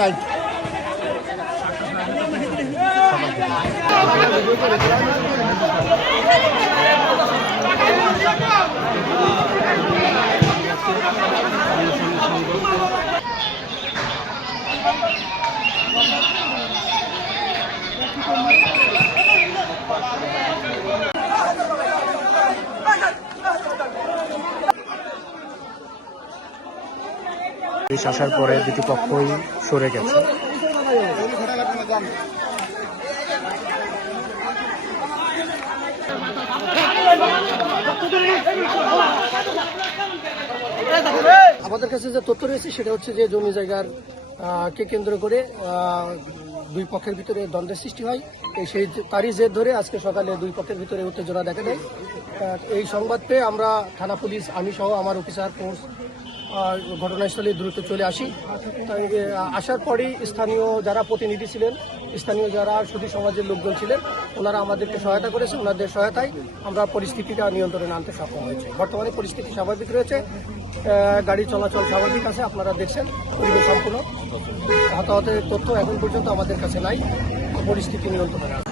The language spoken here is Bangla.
নাই। পুলিশ আসার পরে দুটি পক্ষই সরে গেছে। আমাদের কাছে যে তথ্য রয়েছে সেটা হচ্ছে যে জমি জায়গার কে কেন্দ্র করে দুই পক্ষের ভিতরে দ্বন্দ্বের সৃষ্টি হয়। তারই জের ধরে আজকে সকালে দুই পক্ষের ভিতরে উত্তেজনা দেখা দেয়। এই সংবাদ পেয়ে আমরা থানা পুলিশ, আমি সহ আমার অফিসার ফোর্স ঘটনাস্থলে দ্রুত চলে আসি। তাই আসার পরেই স্থানীয় যারা প্রতিনিধি ছিলেন, স্থানীয় যারা সুধী সমাজের লোকজন ছিলেন, ওনারা আমাদেরকে সহায়তা করেছে। ওনাদের সহায়তায় আমরা পরিস্থিতিটা নিয়ন্ত্রণে আনতে সক্ষম হয়েছে। বর্তমানে পরিস্থিতি স্বাভাবিক রয়েছে, গাড়ি চলাচল স্বাভাবিক আছে। আপনারা দেখছেন পরিবেশ সম্পূর্ণ। হতাহতের তথ্য এখন পর্যন্ত আমাদের কাছে নাই, পরিস্থিতি নিয়ন্ত্রণে আছে।